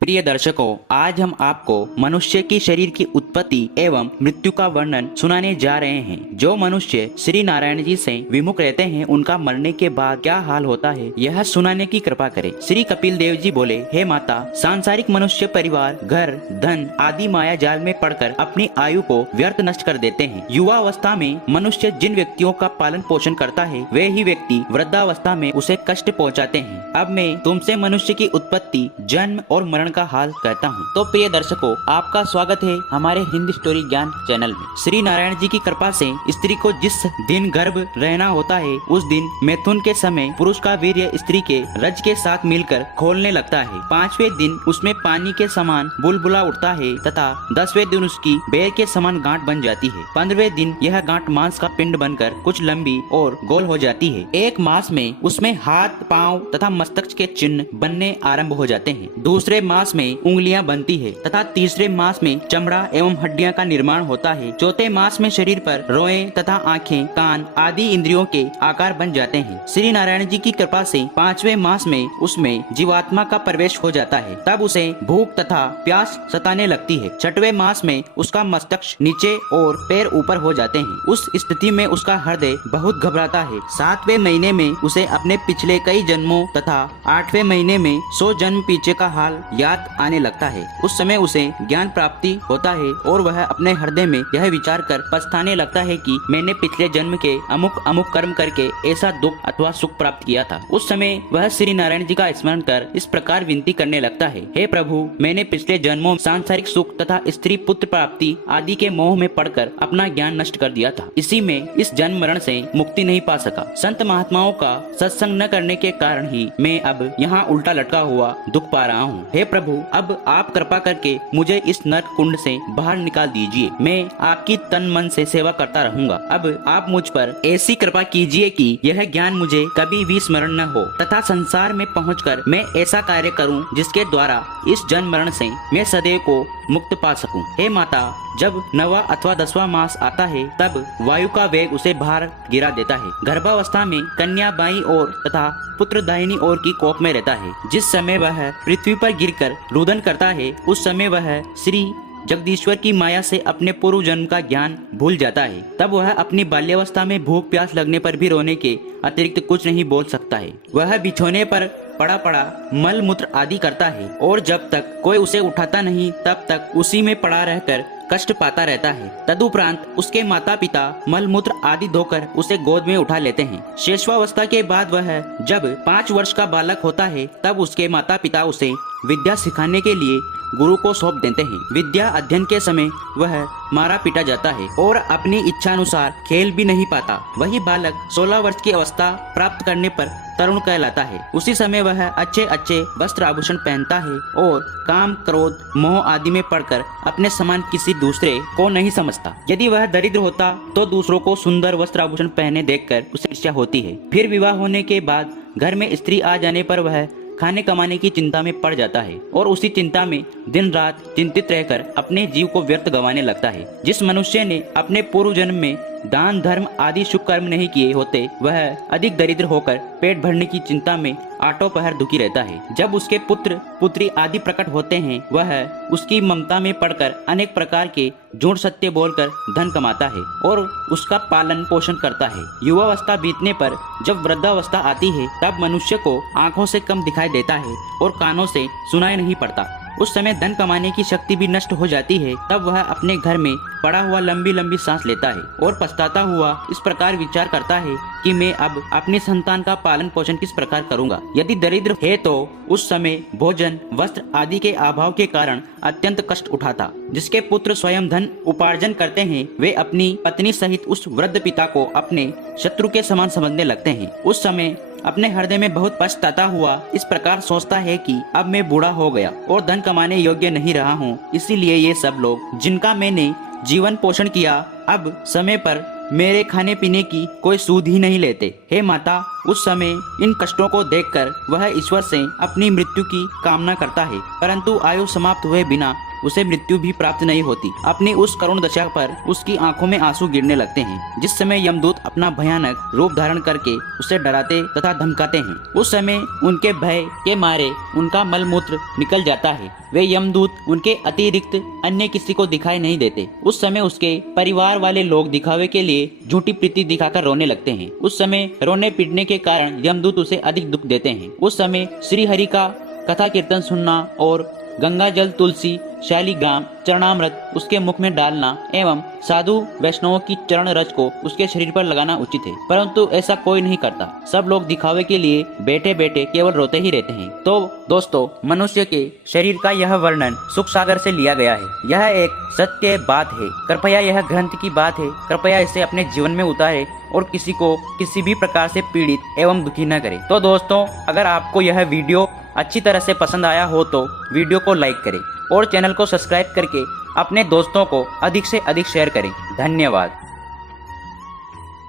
प्रिय दर्शकों, आज हम आपको मनुष्य की शरीर की उत्पत्ति एवं मृत्यु का वर्णन सुनाने जा रहे हैं। जो मनुष्य श्री नारायण जी से विमुख रहते हैं, उनका मरने के बाद क्या हाल होता है, यह सुनाने की कृपा करें। श्री कपिल देव जी बोले, हे माता, सांसारिक मनुष्य परिवार, घर, धन आदि माया जाल में पड़कर अपनी आयु को व्यर्थ नष्ट कर देते हैं। युवा अवस्था में मनुष्य जिन व्यक्तियों का पालन पोषण करता है, वे ही व्यक्ति वृद्धावस्था में उसे कष्ट पहुँचाते हैं। अब मैं तुमसे मनुष्य की उत्पत्ति, जन्म और मरण का हाल कहता हूँ। तो प्रिय दर्शकों, आपका स्वागत है हमारे हिंदी स्टोरी ज्ञान चैनल में। श्री नारायण जी की कृपा से स्त्री को जिस दिन गर्भ रहना होता है, उस दिन मैथुन के समय पुरुष का वीर्य स्त्री के रज के साथ मिलकर खोलने लगता है। 5वें दिन उसमें पानी के समान बुलबुला उठता है तथा 10वें दिन उसकी बेर के समान गांठ बन जाती है। 15वें दिन यह गांठ मांस का पिंड बनकर कुछ लंबी और गोल हो जाती है। 1 मास में उसमें हाथ, पाँव तथा मस्तक के चिन्ह बनने आरंभ हो जाते हैं। दूसरे मास में उंगलियां बनती है तथा तीसरे मास में चमड़ा एवं हड्डियां का निर्माण होता है। चौथे मास में शरीर पर रोएं तथा आँखें, कान आदि इंद्रियों के आकार बन जाते हैं। श्री नारायण जी की कृपा से 5वें मास में उसमें जीवात्मा का प्रवेश हो जाता है। तब उसे भूख तथा प्यास सताने लगती है। 6वें मास में उसका मस्तिष्क नीचे और पैर ऊपर हो जाते हैं। उस स्थिति में उसका हृदय बहुत घबराता है। 7वें महीने में उसे अपने पिछले कई जन्मों तथा 8वें महीने में 100 जन्म पीछे का हाल याद आने लगता है। उस समय उसे ज्ञान प्राप्ति होता है और वह अपने हृदय में यह विचार कर पछताने लगता है कि मैंने पिछले जन्म के अमुक अमुक कर्म करके ऐसा दुख अथवा सुख प्राप्त किया था। उस समय वह श्री नारायण जी का स्मरण कर इस प्रकार विनती करने लगता है, हे प्रभु, मैंने पिछले जन्मों में सांसारिक सुख तथा स्त्री पुत्र प्राप्ति आदि के मोह में पड़कर अपना ज्ञान नष्ट कर दिया था। इसी में इस जन्म मरण से मुक्ति नहीं पा सका। संत महात्माओं का सत्संग न करने के कारण ही मैं अब यहाँ उल्टा लटका हुआ दुख पा रहा हूँ। हे प्रभु, अब आप कृपा करके मुझे इस नरक कुंड से बाहर निकाल दीजिए। मैं आपकी तन मन से सेवा करता रहूंगा। अब आप मुझ पर ऐसी कृपा कीजिए कि यह ज्ञान मुझे कभी भी स्मरण न हो तथा संसार में पहुंचकर मैं ऐसा कार्य करूं जिसके द्वारा इस जन्म मरण से मैं सदैव को मुक्त पा सकूं। हे माता, जब 9वां अथवा 10वां मास आता है, तब वायु का वेग उसे बाहर गिरा देता है। गर्भावस्था में कन्या बाईं ओर तथा पुत्र दाहिनी ओर की कोख में रहता है। जिस समय वह पृथ्वी पर गिरकर रुदन करता है, उस समय वह श्री जगदीश्वर की माया से अपने पूर्व जन्म का ज्ञान भूल जाता है। तब वह अपनी बाल्यावस्था में भूख प्यास लगने पर भी रोने के अतिरिक्त कुछ नहीं बोल सकता है। वह बिछोने पर पड़ा पड़ा मल मूत्र आदि करता है और जब तक कोई उसे उठाता नहीं, तब तक उसी में पड़ा रहकर कष्ट पाता रहता है। तदुपरांत उसके माता पिता मल मूत्र आदि धोकर उसे गोद में उठा लेते हैं। शेषवावस्था के बाद वह जब 5 वर्ष का बालक होता है, तब उसके माता पिता उसे विद्या सिखाने के लिए गुरु को सौंप देते हैं। विद्या अध्ययन के समय वह मारा पीटा जाता है और अपनी इच्छा अनुसार खेल भी नहीं पाता। वही बालक 16 वर्ष की अवस्था प्राप्त करने पर तरुण कहलाता है। उसी समय वह अच्छे अच्छे वस्त्र आभूषण पहनता है और काम, क्रोध, मोह आदि में पड़कर अपने समान किसी दूसरे को नहीं समझता। यदि वह दरिद्र होता तो दूसरों को सुंदर वस्त्र आभूषण पहने देखकर उसे ईर्ष्या होती है। फिर विवाह होने के बाद घर में स्त्री आ जाने पर वह खाने कमाने की चिंता में पड़ जाता है और उसी चिंता में दिन रात चिंतित रहकर अपने जीव को व्यर्थ गंवाने लगता है। जिस मनुष्य ने अपने पूर्व जन्म में दान धर्म आदि शुभ कर्म नहीं किए होते, वह अधिक दरिद्र होकर पेट भरने की चिंता में आठों पहर दुखी रहता है। जब उसके पुत्र पुत्री आदि प्रकट होते हैं, वह उसकी ममता में पड़कर अनेक प्रकार के झूठ सत्य बोलकर धन कमाता है और उसका पालन पोषण करता है। युवावस्था बीतने पर जब वृद्धावस्था आती है, तब मनुष्य को आंखों से कम दिखाई देता है और कानों से सुनाई नहीं पड़ता। उस समय धन कमाने की शक्ति भी नष्ट हो जाती है। तब वह अपने घर में पड़ा हुआ लंबी लंबी सांस लेता है और पछताता हुआ इस प्रकार विचार करता है कि मैं अब अपने संतान का पालन पोषण किस प्रकार करूंगा। यदि दरिद्र है तो उस समय भोजन, वस्त्र आदि के अभाव के कारण अत्यंत कष्ट उठाता। जिसके पुत्र स्वयं धन उपार्जन करते हैं, वे अपनी पत्नी सहित उस वृद्ध पिता को अपने शत्रु के समान समझने लगते हैं। उस समय अपने हृदय में बहुत पछताता हुआ इस प्रकार सोचता है कि अब मैं बूढ़ा हो गया और धन कमाने योग्य नहीं रहा हूँ, इसीलिए ये सब लोग जिनका मैंने जीवन पोषण किया, अब समय पर मेरे खाने पीने की कोई सूध ही नहीं लेते। हे माता, उस समय इन कष्टों को देखकर वह ईश्वर से अपनी मृत्यु की कामना करता है, परंतु आयु समाप्त हुए बिना उसे मृत्यु भी प्राप्त नहीं होती। अपनी उस करुण दशा पर उसकी आंखों में आंसू गिरने लगते हैं। जिस समय यमदूत अपना भयानक रूप धारण करके उसे डराते तथा धमकाते हैं, उस समय उनके भय के मारे उनका मलमूत्र निकल जाता है। वे यमदूत उनके अतिरिक्त अन्य किसी को दिखाई नहीं देते। उस समय उसके परिवार वाले लोग दिखावे के लिए झूठी प्रीति दिखाकर रोने लगते हैं। उस समय रोने पीटने के कारण यमदूत उसे अधिक दुख देते हैं। उस समय श्री हरि का कथा कीर्तन सुनना और गंगा जल, तुलसी, शालिग्राम, चरणामृत उसके मुख में डालना एवं साधु वैष्णवों की चरण रज को उसके शरीर पर लगाना उचित है, परंतु ऐसा कोई नहीं करता। सब लोग दिखावे के लिए बैठे बैठे केवल रोते ही रहते हैं। तो दोस्तों, मनुष्य के शरीर का यह वर्णन सुख सागर से लिया गया है। यह एक सत्य बात है। कृपया यह ग्रंथ की बात है, कृपया इसे अपने जीवन में उतारे और किसी को किसी भी प्रकार से पीड़ित एवं दुखी न करे। तो दोस्तों, अगर आपको यह वीडियो अच्छी तरह से पसंद आया हो तो वीडियो को लाइक करें और चैनल को सब्सक्राइब करके अपने दोस्तों को अधिक से अधिक शेयर करें। धन्यवाद।